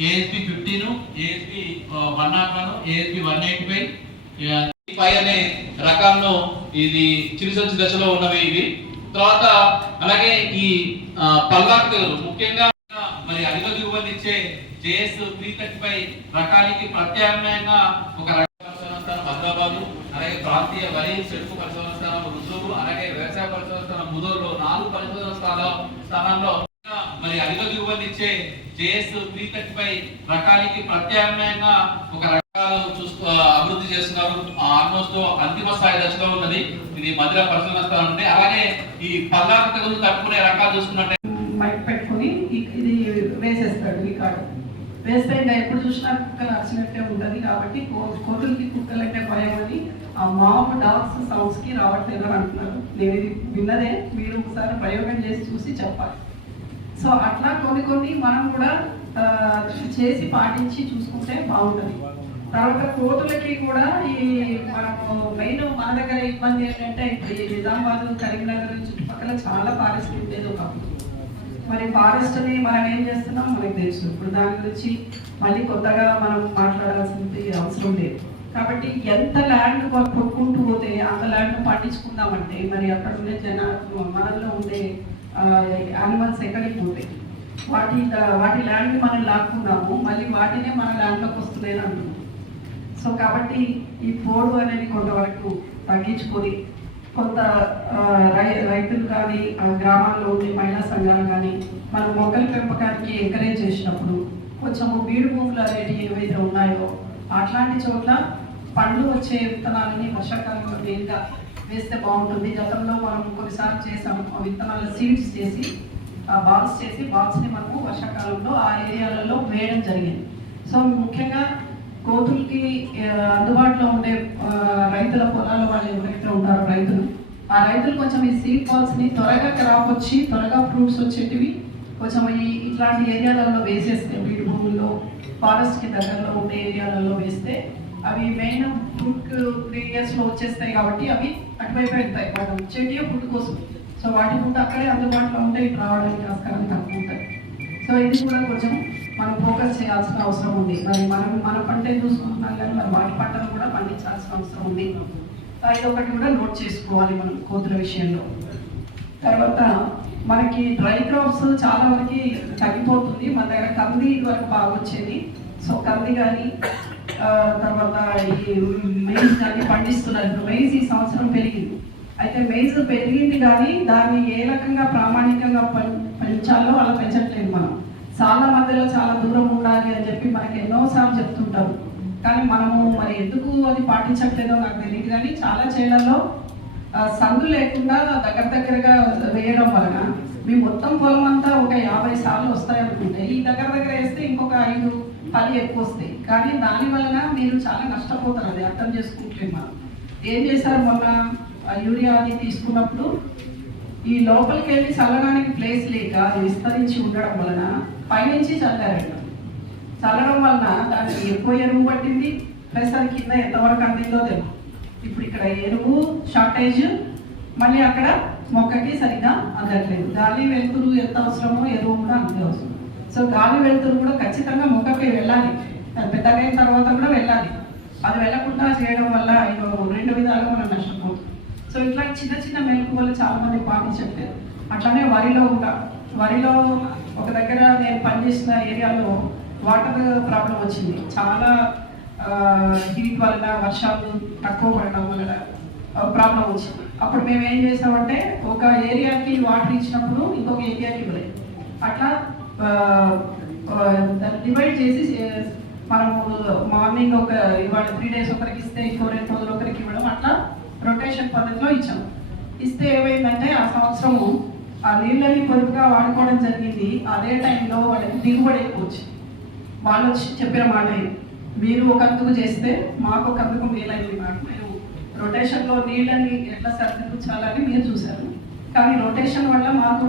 ASP fifteen ASP one nought one ASP one eighty five five అనే రకాల్లో ఇది చిరుసంచి దశలో ఉన్నవి ఇవి. తర్వాత అలాగే ఈ పల్లాక్ ముఖ్యంగా మరి అధిక దిగుబడి ఇచ్చే జేఎస్ త్రీ థర్టీ ఫైవ్ రకానికి ప్రత్యామ్నాయంగా ఒక రకం హైదరాబాద్ అలాగే ప్రాంతీయ వరి చెరుకు పరిశోధన స్థానం రుజువు అలాగే వ్యవసాయ పరిశోధన స్థానం ముదోర్లో నాలుగు పరిశోధన స్థానాల స్థానాల్లో మరి అధిక దిగుబడి ఇచ్చే జేఎస్ త్రీ థర్టీ ఫైవ్ రకానికి ప్రత్యామ్నాయంగా ఒక రకాలు చూసుకో అభివృద్ధి చేస్తున్నారు. ఆల్మోస్ట్ అంతిమ స్థాయి దశలో ఉన్నది. ఇది మధుర పరిశోధన స్థానం ఉంది అలాగే ఈ పల్లాక తెగులు తట్టుకునే రకాలు చూసుకున్నట్టే. మైక్ పెట్టుకుని ఇది వేసేస్తాడు ఈ కాడు. వేస్తే ఇంకా ఎప్పుడు చూసినా కుక్కలు అరిచినట్టే ఉంటుంది కాబట్టి కో- కోతులకి కుక్కలంటే భయం అని ఆ మాపు డాగ్స్ సౌండ్స్కి రావట్లేదు అని అంటున్నారు. నేను ఇది విన్నదే మీరు ఒకసారి ప్రయోగం చేసి చూసి చెప్పాలి. సో అట్లా కొన్ని కొన్ని మనం కూడా చేసి పాటించి చూసుకుంటే బాగుంటుంది. తర్వాత కోతులకి కూడా ఈ మనకు మెయిన్ మన దగ్గర ఇబ్బంది ఏంటంటే ఇప్పుడు ఈ నిజామాబాద్ కరీంనగర్ చుట్టుపక్కల చాలా ఫారెస్ట్ ఉండేది ఒకప్పుడు. మరి ఫారెస్ట్ని మనం ఏం చేస్తున్నాం? మనకు తెలుసు. ఇప్పుడు దాని గురించి మళ్ళీ కొత్తగా మనం మాట్లాడాల్సింది అవసరం లేదు. కాబట్టి ఎంత ల్యాండ్ పొక్కుంటూ పోతే అంత ల్యాండ్ పండించుకుందామంటే మరి అక్కడ ఉండే జనా మనల్లో ఉండే యానిమల్స్ ఎక్కడికి పోతాయి. వాటి వాటి ల్యాండ్ మనం లాక్కున్నాము మళ్ళీ వాటినే మన ల్యాండ్లోకి వస్తున్నాయని అంటున్నాం సో కాబట్టి ఈ పోడు అనేది కొంతవరకు తగ్గించుకొని కొంత రై రైతులు కానీ ఆ గ్రామాల్లో ఉండే మహిళా సంఘాలు కానీ మనం మొక్కల పెంపకానికి ఎంకరేజ్ చేసినప్పుడు కొంచెం బీడు భూములు అనేటివి ఏవైతే ఉన్నాయో అట్లాంటి చోట్ల పండ్లు వచ్చే విత్తనాలని వర్షాకాలంలో మెయిన్గా వేస్తే బాగుంటుంది. గతంలో మనం కొన్నిసార్లు చేసాం. విత్తనాల సీడ్స్ చేసి ఆ బాక్స్ చేసి బాక్స్ని మనము వర్షాకాలంలో ఆ ఏరియాలలో వేయడం జరిగింది. సో ముఖ్యంగా కోతులకి అందుబాటులో ఉండే రైతుల పొలాల వాళ్ళు ఎవరైతే ఉంటారో రైతులు ఆ రైతులు కొంచెం ఈ సీడ్ బాల్స్ని త్వరగా క్రాప్ వచ్చి త్వరగా ఫ్రూట్స్ వచ్చేటివి కొంచెం ఈ ఇట్లాంటి ఏరియాలలో వేసేస్తే వీటి భూముల్లో ఫారెస్ట్కి దగ్గరలో ఉండే ఏరియాలలో వేస్తే అవి మెయిన్ ఫుడ్ త్రీ వచ్చేస్తాయి కాబట్టి అవి అటువైపు వెళ్తాయి. వాటి వచ్చేటివి ఫుడ్ కోసం. సో వాటి ఫుడ్ అక్కడే అందుబాటులో ఉంటే ఇటు రావడానికి ఆస్కారం తక్కువ ఉంటుంది. సో ఇది కూడా కొంచెం మనం ఫోకస్ చేయాల్సిన అవసరం ఉంది. మరి మనం మన పంటే చూసుకుంటున్నాం కానీ మరి వాటి పంటను కూడా పండించాల్సిన అవసరం ఉంది. సో ఇది ఒకటి కూడా నోట్ చేసుకోవాలి మనం కోతుల విషయంలో. తర్వాత మనకి డ్రై క్రాప్స్ చాలా వరకు తగ్గిపోతుంది. మన దగ్గర కంది వరకు బాగా వచ్చేది సో కంది కానీ తర్వాత ఈ మెయిజ్ కానీ పండిస్తున్నారు. ఇప్పుడు మెయిజ్ ఈ సంవత్సరం పెరిగింది. అయితే మెయిజ్ పెరిగింది కానీ దాన్ని ఏ రకంగా ప్రామాణికంగా పం- పెంచాలో అలా పెంచట్లేదు మనం. చాలా మధ్యలో చాలా దూరం ఉండాలి అని చెప్పి మనకి ఎన్నోసార్లు చెప్తుంటారు. కానీ మనము మరి ఎందుకు అది పాటించట్లేదో నాకు తెలియదు కానీ చాలా చేళ్ళలో సందు లేకుండా దగ్గర దగ్గరగా వేయడం వలన మీ మొత్తం పొలం అంతా ఒక యాభై సార్లు వస్తాయనుకుంటే ఈ దగ్గర దగ్గర వేస్తే ఇంకొక ఐదు పని ఎక్కువ వస్తాయి కానీ దాని వలన మీరు చాలా నష్టపోతారు అది అర్థం చేసుకుంటే మనం ఏం చేశారు మొన్న ఆ యూరియా అది తీసుకున్నప్పుడు? ఈ లోపలికి వెళ్ళి చల్లడానికి ప్లేస్ లేక అది విస్తరించి ఉండడం వలన పైనుంచి చల్లారట. చల్లడం వలన దానికి ఎక్కువ ఎరువు పట్టింది. ప్లస్ అది కింద ఎంతవరకు అందిందో తెలియదు ఇప్పుడు ఇక్కడ ఎరువు షార్టేజ్ మళ్ళీ అక్కడ మొక్కకి సరిగ్గా అందట్లేదు. గాలి వెలుతురు ఎంత అవసరమో ఎరువు కూడా అంతే అవసరం. సో గాలి వెళ్తురు కూడా ఖచ్చితంగా మొక్కకి వెళ్ళాలి. అది తర్వాత కూడా వెళ్ళాలి. అది వెళ్ళకుండా చేయడం వల్ల ఇప్పుడు రెండు విధాలుగా మనం నష్టపోతాం. సో ఇట్లా చిన్న చిన్న మెలకువలు చాలా మంది పాటించట్లేదు. అట్లానే వరిలో కూడా. వరిలో ఒక దగ్గర నేను పనిచేసిన ఏరియాలో వాటర్ ప్రాబ్లం వచ్చింది. చాలా హీట్ వలన వర్షాలు తక్కువ పడడం వలన ప్రాబ్లం వచ్చింది. అప్పుడు మేము ఏం చేసామంటే ఒక ఏరియాకి వాటర్ ఇచ్చినప్పుడు ఇంకొక ఏరియాకి ఇవ్వలేదు. అట్లా డివైడ్ చేసి మనము మార్నింగ్ ఒక ఇవాళ త్రీ డేస్ ఒకరికి ఇస్తే ఇంకో రెండు రోజులు ఒకరికి ఇవ్వడం అట్లా రొటేషన్ పద్ధతిలో ఇచ్చాము ఇస్తే ఏమైందంటే ఆ సంవత్సరము ఆ నీళ్ళని పొదుపుగా వాడుకోవడం జరిగింది. అదే టైంలో వాళ్ళకి దిగుబడి ఎక్కువ వచ్చింది వాళ్ళు వచ్చి చెప్పిన మాట మీరు ఒక అందుకు చేస్తే మాకు ఒక అందుకు మేలైంది మాట మీరు రొటేషన్లో నీళ్ళని ఎట్లా సర్దిపుచ్చాలని మీరు చూశారు. కానీ రొటేషన్ వల్ల మాకు